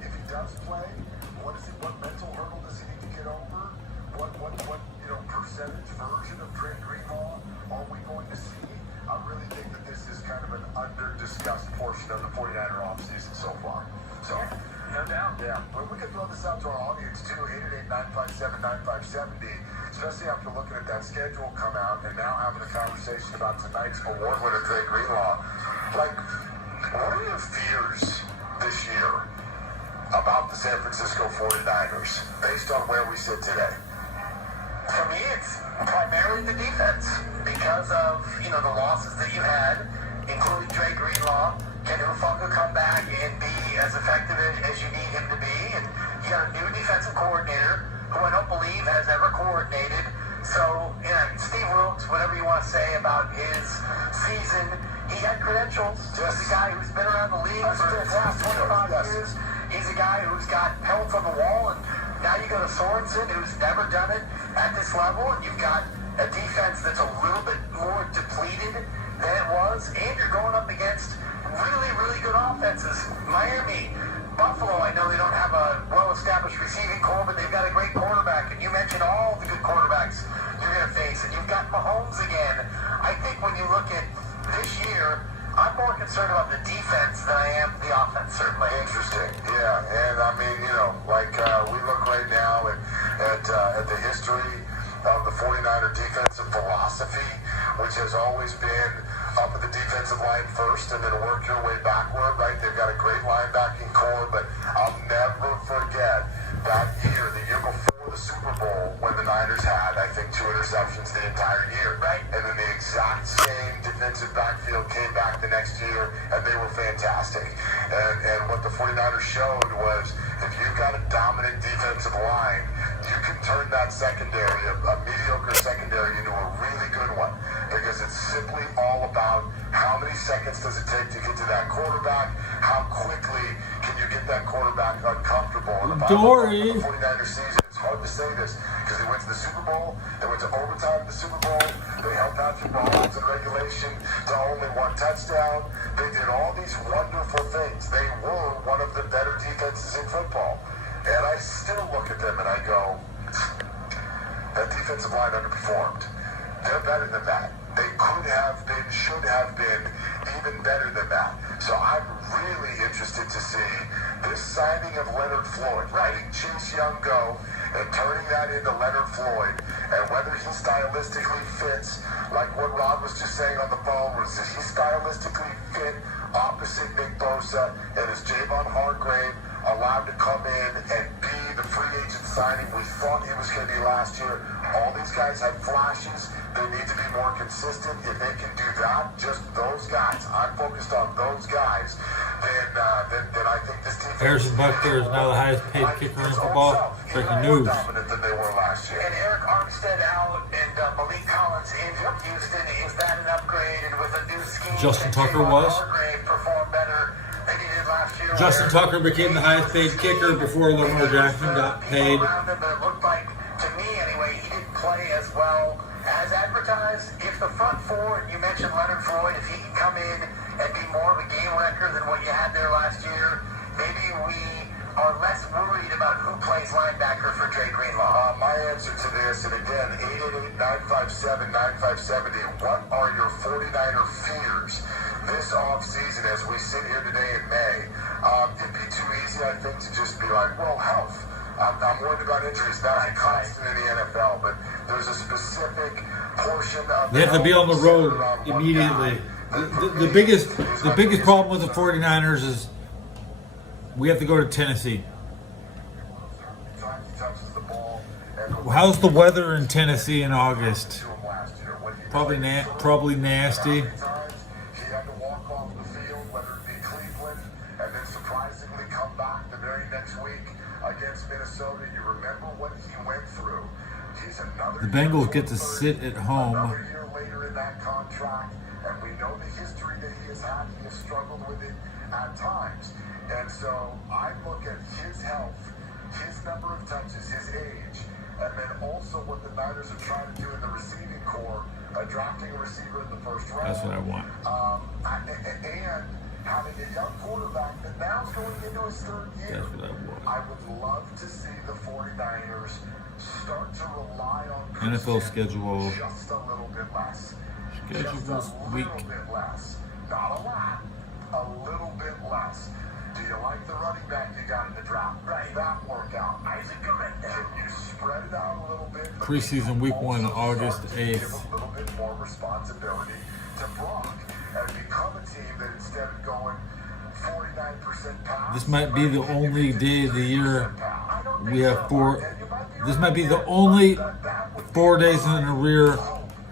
If he does play, what mental hurdle does he need to get over? What percentage version of Trey Greenlaw are we going to see? I really think that this is kind of an under-discussed portion of the 49er offseason so far. So, no doubt. Yeah. But we can throw this out to our audience too, 888-957-9570, especially after looking at that schedule come out and now having a conversation about tonight's award winner, Trey Greenlaw. Like, what are your fears this year about the San Francisco 49ers based on where we sit today? For me, it's primarily the defense because of, the losses that you had, including Trey Greenlaw. Can Hufanga come back and be as effective as you need him to be? And you got a new defensive coordinator who I don't believe has ever coordinated. So, Steve Wilkes, whatever you want to say about his season, he had credentials. He's a guy who's been around the league for the last 25 years. He's a guy who's got pelts on the wall, and now you go to Sorensen, who's never done it at this level, and you've got a defense that's a little bit more depleted than it was, and you're going up against really, really good offenses. Miami, Buffalo, I know they don't have a well-established receiving core, but they've got a great quarterback, and you mentioned all the good quarterbacks you're going to face, and you've got Mahomes again. I think when you look at this year, I'm more concerned about the defense than I am the offense, certainly. Interesting. Yeah, and I mean, we look right now at the history of the 49er defensive philosophy, which has always been up at the defensive line first and then work your way backward, right? They've got a great linebacking core, but I'll never forget that year, the year before the Super Bowl, when the Niners had, I think, 2 interceptions the entire year. Right. And then the exact same defensive backfield came back the next year, and they were fantastic. And what the 49ers showed was if you've got a dominant defensive line, you can turn that secondary, a mediocre secondary, into a really good one. Because it's simply all about how many seconds does it take to get to that quarterback, how quickly can you get that quarterback uncomfortable. And if Dory. the 49ers season, it's hard to say this because they went to the Super Bowl, they went to overtime in the Super Bowl, they held Patrick Mahomes in regulation to only 1 touchdown. They did all these wonderful things. They were one of the better defenses in football. And I still look at them and I go, that defensive line underperformed. They're better than that. They could have been, should have been even better than that. So I'm really interested to see this signing of Leonard Floyd, letting Chase Young go and turning that into Leonard Floyd, and whether he stylistically fits, like what Rod was just saying on the phone, was he stylistically fit opposite Nick Bosa, and is Javon Hargrave allowed to come in and be the free agent signing we thought he was going to be last year? All these guys have flashes. They need to be more consistent. If they can do that, just those guys, I'm focused on those guys, then I think this team... Harrison Butker is now the highest paid kicker in football. Breaking news. More dominant than they were last year. And Eric Armstead out and Malik Collins in from Houston. Is that an upgrade? And with a new scheme, Justin Tucker was. Performed better than he did last year. Justin Tucker became the highest paid kicker before Lamar Jackson got paid. But it looked like, to me anyway, he didn't play as well as advertised. If the front four, and you mentioned Leonard Floyd, if he can come in and be more of a game wrecker than what you had there last year, maybe we are less worried about who plays linebacker for Trey Greenlaw. My answer to this, and again, 888-957-9570, what are your 49er fears this offseason as we sit here today in May? It'd be too easy, I think, to just be like, well, health. I'm worried about injuries. That's constant in the NFL, but there's a specific portion of... They have to be on the road immediately. The biggest problem with the 49ers is we have to go to Tennessee. How's the weather in Tennessee in August? Probably nasty. He had to walk off the field, whether it be Cleveland, and then surprisingly come back the very next week against Minnesota. You remember what he went through. He's another... The Bengals get to sit at home. Another year later in that contract, and we know the history that he has had. He has struggled with it at times. And so I look at his health, his number of touches, his age, and then also what the Niners are trying to do in the receiving core, drafting a receiver in the first round. That's what I want. And having a young quarterback that now is going into his third year. That's what I want. I would love to see the 49ers start to rely on NFL Christian schedule. just a little bit less. Schedule's Just a weak. little bit less. Not a lot. A little bit less. Do you like the running back you got in the draft? Right. That workout. Isaac Guerrero. Can you spread it out a little bit? Preseason week 1, Also August start to 8th. Give a little bit more responsibility to Brock and become a team that instead of going 49% pass. This might be the only day of the year we have 4. This might be the only 4 days in a rear,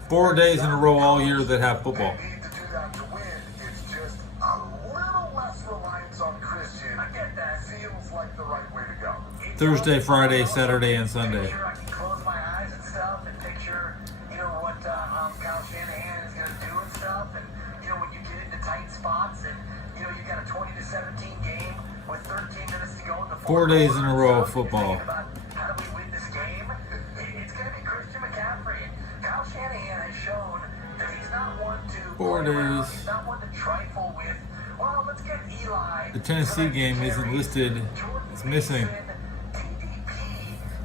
4 days in a row all year that have football. They need to do that to win. It's just a little less reliance on Christian. I get that. Feels like the right way to go. Thursday, Friday, Saturday, and Sunday. Picture, I can close my eyes and stuff and picture, what Kyle Shanahan is going to do and stuff. And, when you get into tight spots and, you got a 20-17 game with 13 minutes to go in the 4 days in a row of You're football. thinking about how do we win this game? It's going to be Christian McCaffrey. And Kyle Shanahan has shown that he's not one to 4 play around. days. He's not one to trifle with, well, let's get Eli. The Tennessee game isn't listed. It's missing.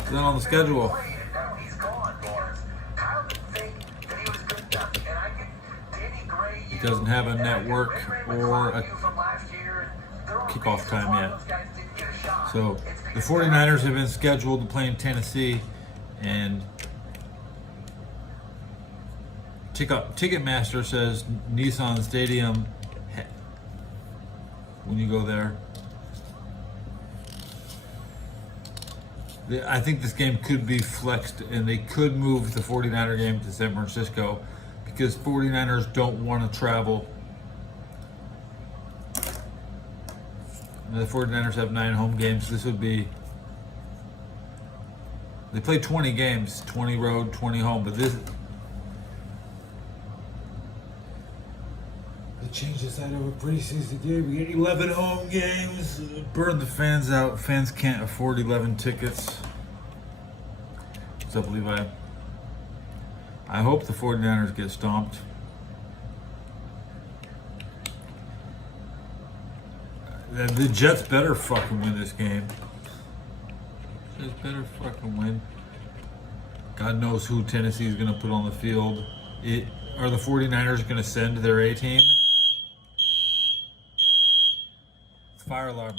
It's not on the schedule. Now he's gone because Kyle didn't think that he was good enough. And I can Danny Gray. It doesn't have a network or a kickoff time yet. So the 49ers have been scheduled to play in Tennessee, and Ticketmaster says Nissan Stadium when you go there. I think this game could be flexed, and they could move the 49er game to San Francisco because 49ers don't want to travel. And the 49ers have 9 home games. This would be... They play 20 games, 20 road, 20 home, but this... They changed this out of a preseason game. We get 11 home games. Burn the fans out. Fans can't afford 11 tickets. What's up, Levi? I hope the 49ers get stomped. The Jets better fucking win this game. Jets better fucking win. God knows who Tennessee is going to put on the field. Are the 49ers going to send their A-team? Fire alarm.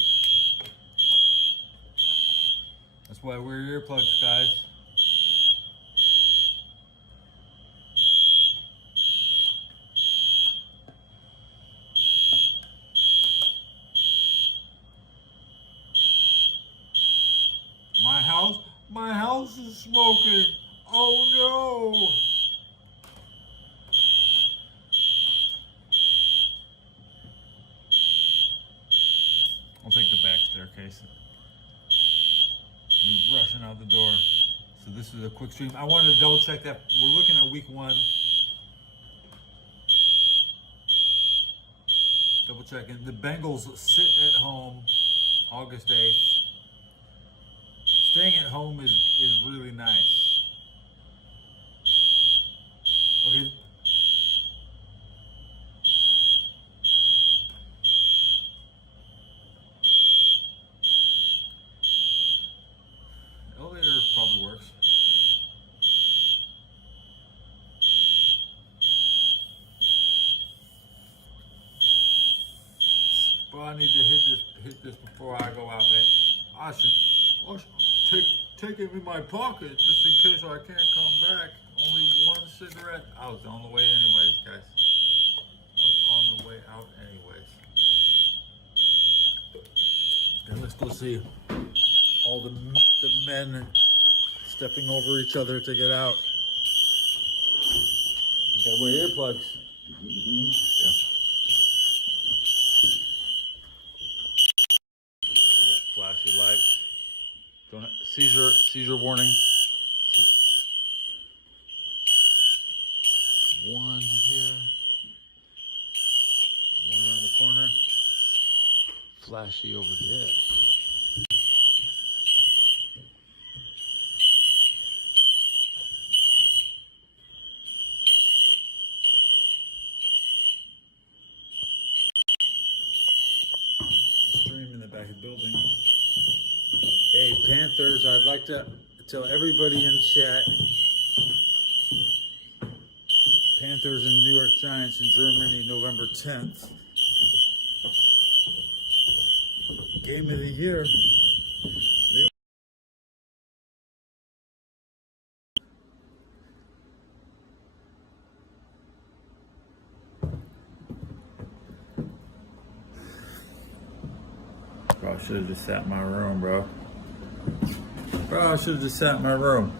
That's why wear your earplugs, guys. My house is smoking. Oh no. I'll take the back staircase. Be rushing out the door. So this is a quick stream. I wanted to double check that. We're looking at week 1. Double checking. The Bengals sit at home August 8th. Staying at home is really nice. Okay. Elevator probably works. But I need to hit this before I go out, man. I should take it in my pocket just in case I can't come back. Only one cigarette. I was on the way anyways, guys. I was on the way out anyways. And let's go see all the men stepping over each other to get out. You gotta wear earplugs. Yeah. You got flashy lights. Don't seizure warning. One here. One around the corner. Flashy over there. building. Hey, Panthers, I'd like to tell everybody in chat, Panthers and New York Giants in Germany, November 10th. Game of the year. Bro, I should have just sat in my room, bro. Bro, I should have just sat in my room.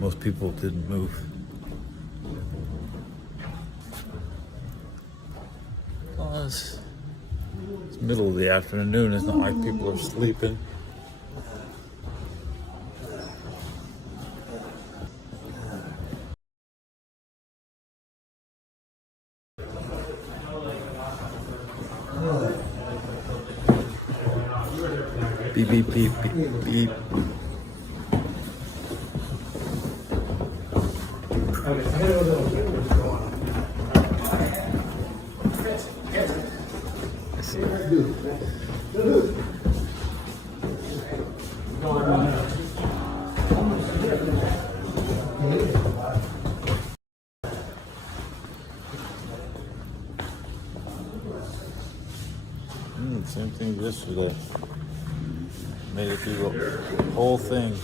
Most people didn't move. Well, it's middle of the afternoon. It's not like people are sleeping. Beep, beep, beep, beep, beep. Same thing yesterday. Made it through the whole thing.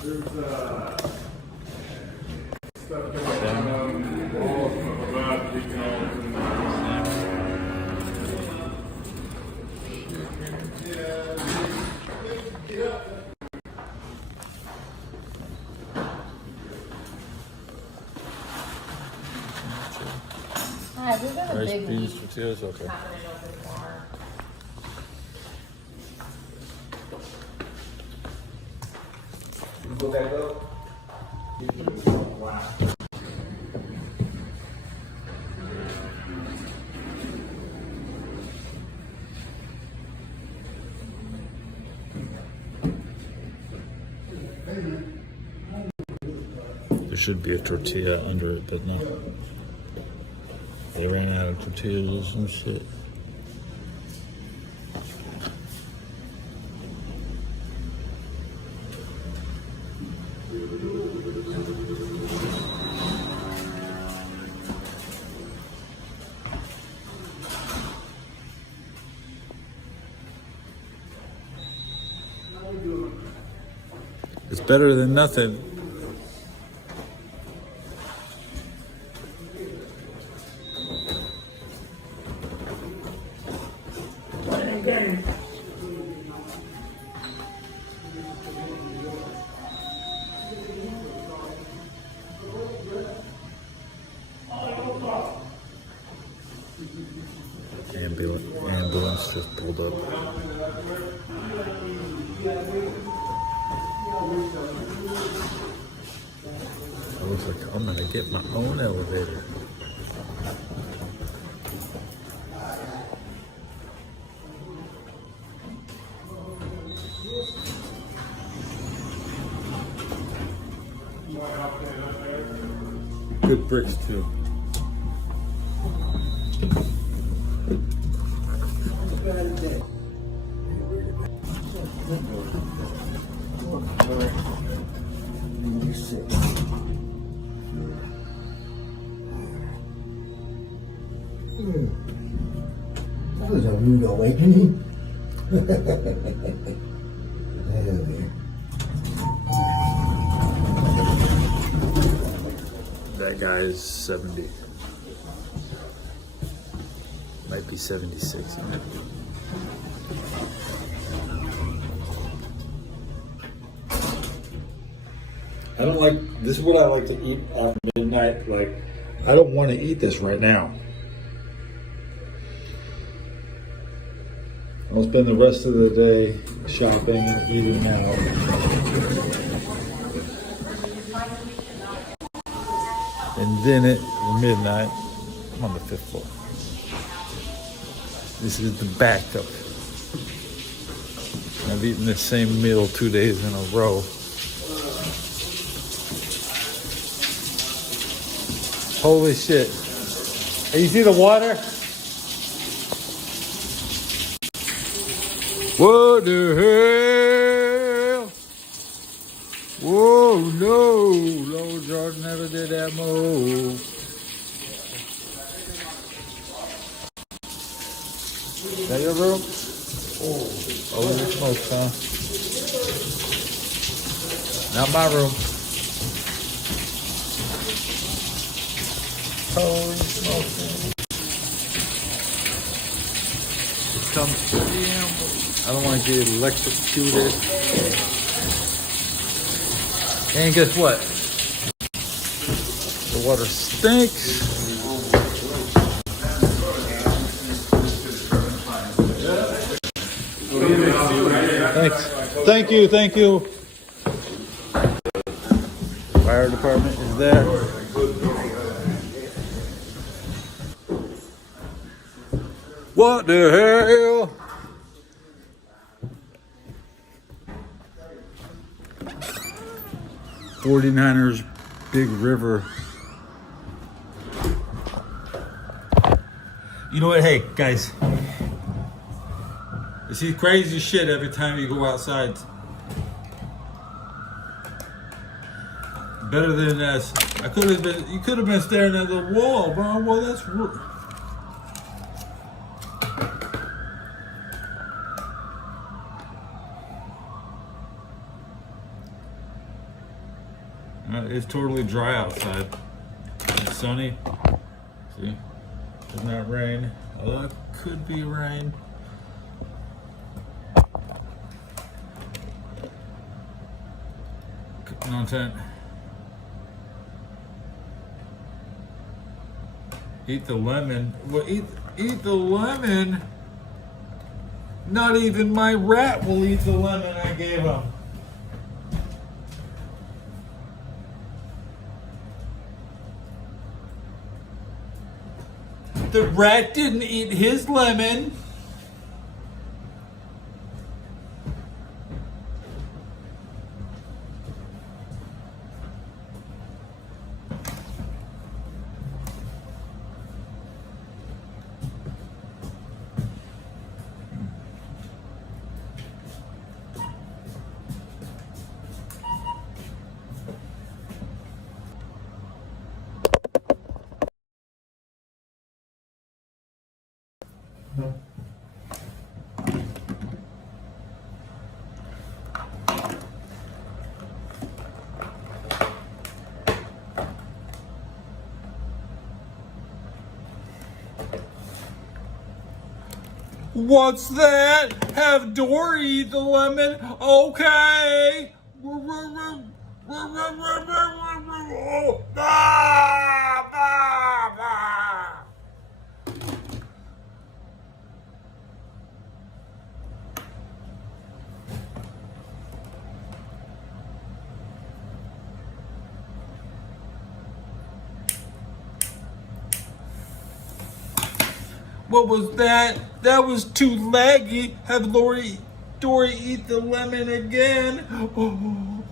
Hi, we've got a Rice, big beans, week tortillas, okay. happening over tomorrow. Go back up. There should be a tortilla under it, but no. They ran out of tortillas or some shit. It's better than nothing. Ambulance just pulled up. It looks like I'm gonna get my own elevator. Good bricks too. That was a rude awakening. That guy is 70. Might be 76. I don't like, this is what I like to eat at midnight. Like, I don't want to eat this right now. I'll spend the rest of the day shopping and eating out. And then at midnight, I'm on the 5th floor. This is the backup. I've eaten the same meal 2 days in a row. Holy shit. Hey, you see the water? What the hell? Whoa, no. Lord George never did that move. Is that your room? Oh, the smoke, huh? Not my room. Holy smoke. Come I don't want to get electrocuted. And guess what? The water stinks. Thanks. Thank you. Fire department is there. What the hell? '49ers Big River. You know what? Hey, guys. You see crazy shit every time you go outside. Better than this. You could have been staring at the wall, bro. Well, that's it's totally dry outside. It's sunny. See? It's not rain. Although it could be rain. No intent. Eat the lemon. Well, eat the lemon. Not even my rat will eat the lemon I gave him. The rat didn't eat his lemon. What's that? Have Dory eat the lemon? Okay. What was that? That was too laggy. Have Dory eat the lemon again?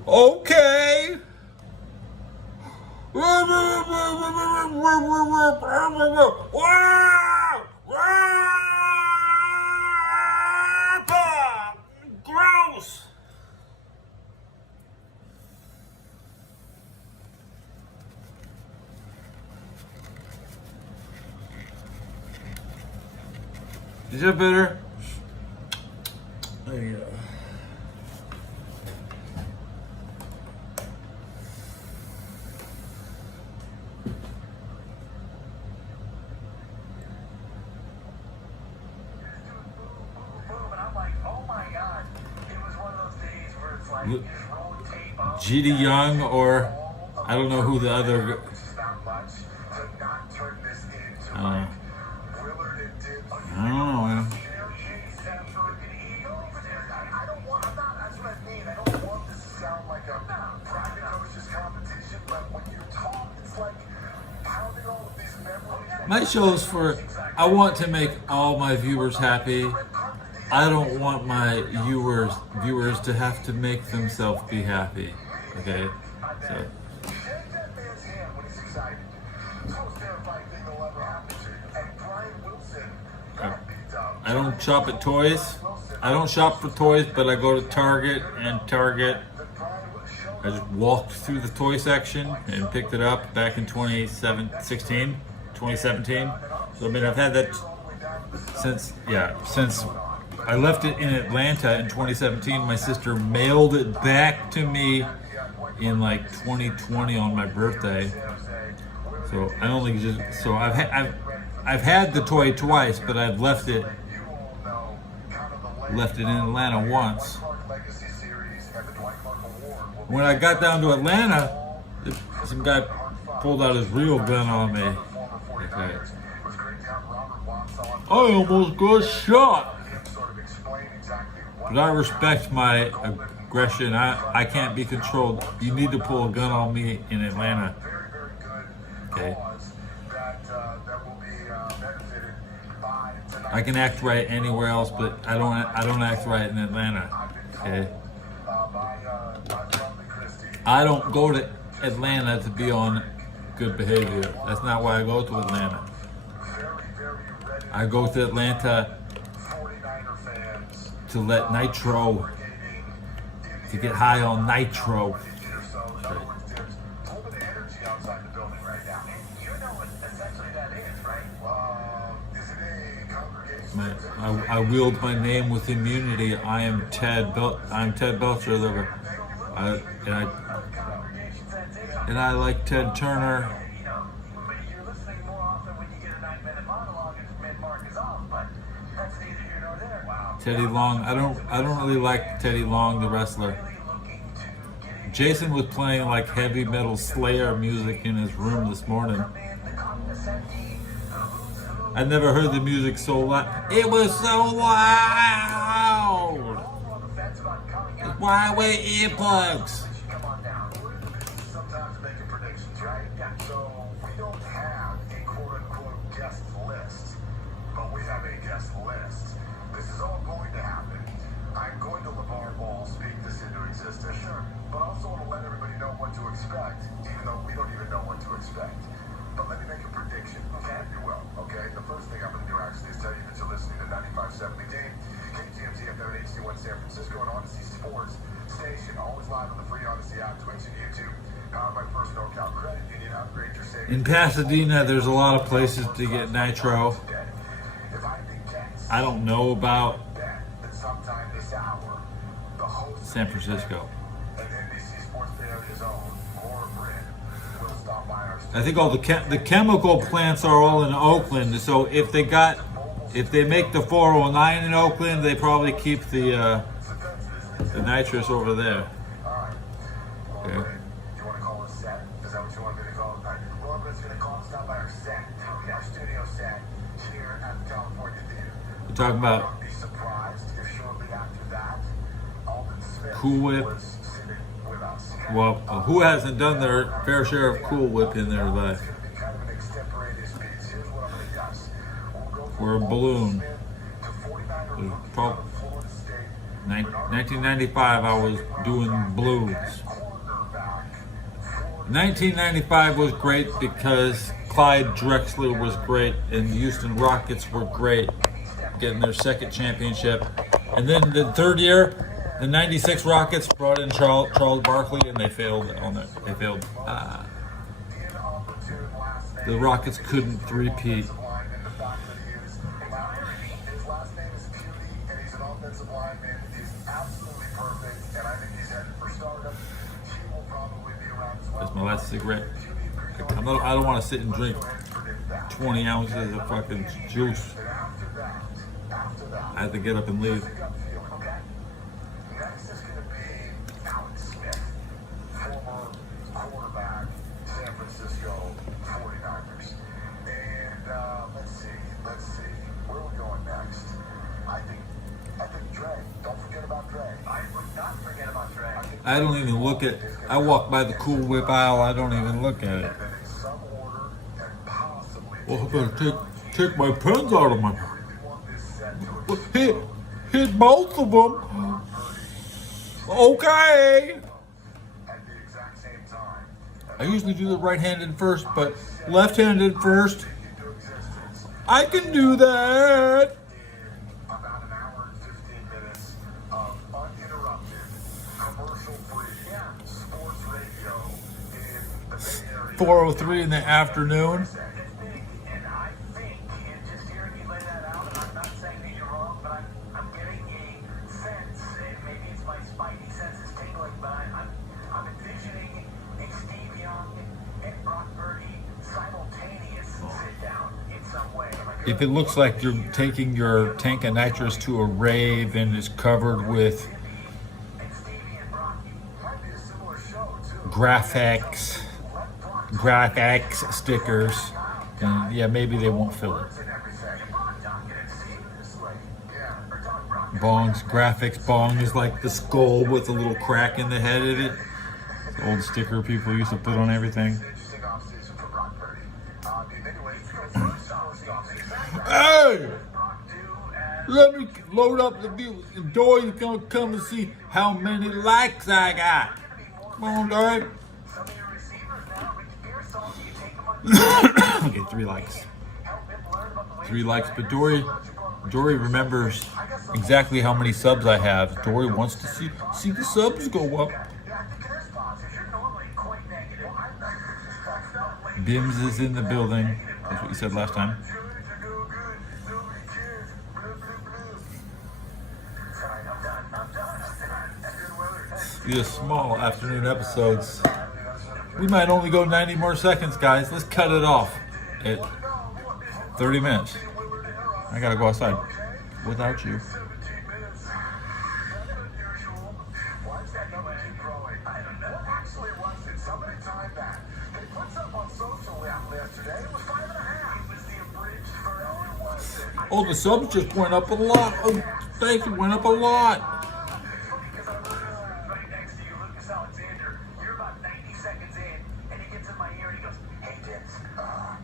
Okay. Gross. Is that better? There you go. And I'm like, oh my God. It was one of those days where it's like, you just rotate G.D. Young, or I don't know who the other. I don't know, man. My show's for, I want to make all my viewers happy. I don't want my viewers to have to make themselves be happy. Okay? So. I don't shop at toys. I don't shop for toys, but I go to Target, and Target, I just walked through the toy section and picked it up back in 2017. So I mean, I've had that since I left it in Atlanta in 2017. My sister mailed it back to me in like 2020 on my birthday. So I only just I've had the toy twice, but I've left it in Atlanta once. When I got down to Atlanta, some guy pulled out his real gun on me. Okay. I almost got shot. But I respect my aggression. I can't be controlled. You need to pull a gun on me in Atlanta. Okay. I can act right anywhere else, but I don't act right in Atlanta. Okay. I don't go to Atlanta to be on good behavior. That's not why I go to Atlanta. I go to Atlanta to let nitro, to get high on nitro. I wield my name with immunity. I am Ted Belcher. And I like Ted Turner. Teddy Long. I don't really like Teddy Long, the wrestler. Jason was playing like heavy metal Slayer music in his room this morning. I never heard the music so loud. It was so loud. That's why I wear earplugs. Sometimes making predictions, right? So we don't have a quote-unquote guest list, but we have a guest list. This is all going to happen. I'm going to LeVar Ball speak this into existence, sure, but also want to let everybody know what to expect, even though we don't even know what to expect. But let me make a prediction, okay, if you will, okay? The first thing I'm going to do actually is tell you that you're listening to 95.7 The Game, KGMZ FM and HD1 San Francisco, and Odyssey Sports Station, always live on the free Odyssey app, Twitch, and YouTube. Powered by First NorCal Credit Union. Upgrade your savings. In Pasadena, there's a lot of places to get nitro. I don't know about San Francisco. I think all the chemical plants are all in Oakland. So if they make the 409 in Oakland, they probably keep the nitrous over there. Okay. Do you want to call it a set? Is that what you want me to call it? All right. Well, everybody's going to call it. Stop by our set, our studio set here at the California Theater. We're talking about Don't be surprised if shortly after that, Alden Smith Cool Whip. was sitting with us. Well, who hasn't done their fair share of Cool Whip in their life? It's going to be kind of an extemporaneous piece. Here's what I'm going to guess. We'll go from We're a balloon. Alden Smith to 49er rookie out of Florida State. 1995, I was doing blues. 1995 was great because Clyde Drexler was great and the Houston Rockets were great, getting their second championship. And then the third year, the 96 Rockets brought in Charles Barkley and they failed on it. They failed. The Rockets couldn't three-peat. His last name is Beauty, and he's an offensive lineman. He's absolutely perfect, and I think he's headed for stardom. He will probably be around as well. That's my last cigarette. I don't want to sit and drink 20 ounces of fucking juice. I have to get up and leave. Next is going to be Alex Smith. Forget about Dre. I don't even look at. I walk by the Cool Whip aisle. I don't even look at it. And in some order and possibly Well, I better take my pens out of my. we want this set to Well, hit both of them. Okay. at the exact same time I usually do the right-handed first, but left-handed first. into existence. I can do that. About an hour and 15 minutes of uninterrupted, commercial-free sports radio in the Bay Area. 4:03 in the afternoon. And I think, and just hearing you lay that out, and I'm not saying that you're wrong, but I'm getting a sense, and maybe it's my spidey senses tingling, but I'm envisioning a Steve Young and Brock Purdy simultaneous sit down in some way. Like, If it looks like you're taking your tank of nitrous to a rave and it's covered with and Stevie and Brocky. Might be a similar show, too. graphics stickers, and yeah, maybe they won't fill it. And everything. Bongs, graphics. Bong is like the skull with a little crack in the head of it. The old sticker people used to put on everything. Interesting offseason for Brock Purdy. Anyway, it's going to be a offseason. Hey! Let me load up the view. And Dory's gonna come and see how many likes I got. Come on, Dory. Some of your receivers now, Ricky Pearsall, you take them on Okay, 3 likes. help him learn about the way 3 likes, but Dory remembers exactly how many subs I have. Dory wants to see the subs go up. Yeah, I think it is positive. You're normally quite negative. Bims is in the building. That's what you said last time. These small afternoon episodes. We might only go 90 more seconds, guys. Let's cut it off at 30 minutes. I gotta go outside without you. 17 minutes. That's unusual. Why does that number keep growing? I don't know. What actually was it? Somebody timed that. They put something on social yesterday. It was 5.5. It was the abridged version. What was it? Oh, the subs just went up a lot. Oh, thank you, went up a lot. Because I'm right next to you, Lucas Alexander. You're about 90 seconds in, and he gets in my ear and he goes, "Hey, Dips,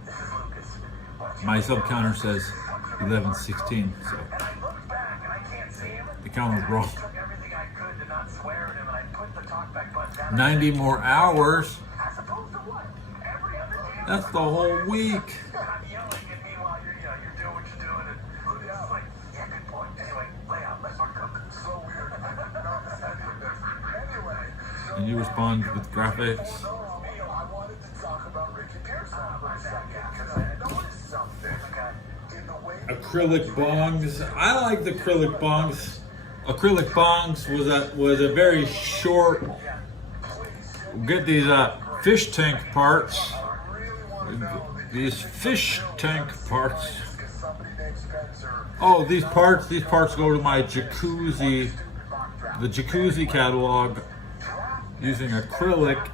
this is Lucas." Why don't you My sub counter says 11:16, so And I look back and I can't see him. the count was wrong. I took everything I could to not swear at him, and I put the talkback button down. 90 more hours. As opposed to what? Every other damn That's the whole week. I'm yelling at me while you're doing what you're doing, and Lucas is like, "Yeah, good point." Anyway, lay out, let Mark cook. So weird. Anyway, so And you respond with graphics. I wanted to talk about Ricky Pearsall for a second because I noticed something in the way Acrylic bongs. I like the acrylic bongs. Acrylic bongs was a very short. Get these fish tank parts. These fish tank parts. somebody named Spencer Oh, these parts go to my jacuzzi. The jacuzzi catalog using acrylic.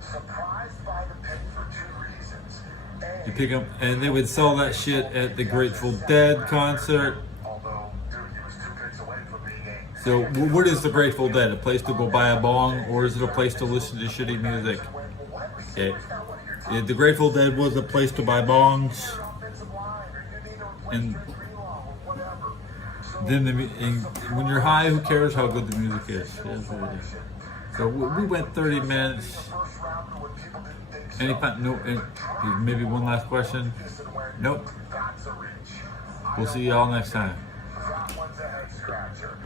surprised by the pick for 2 reasons. A, You pick them, and they would sell that shit at the Grateful Dead concert. although dude, he was 2 picks away from being a So, what is the Grateful Dead? A place to go buy a bong, or is it a place to listen to shitty music? Okay. Yeah, the Grateful Dead was a place to buy bongs, offensive line or you need to replace and Greenlaw or whatever. So then and when you're high, who cares how good the music is? It is what it is. So we went 30 minutes. first rounder when people didn't think Any no, maybe one last question. Nope. that's a reach. We'll see y'all next time. That one's a head scratcher.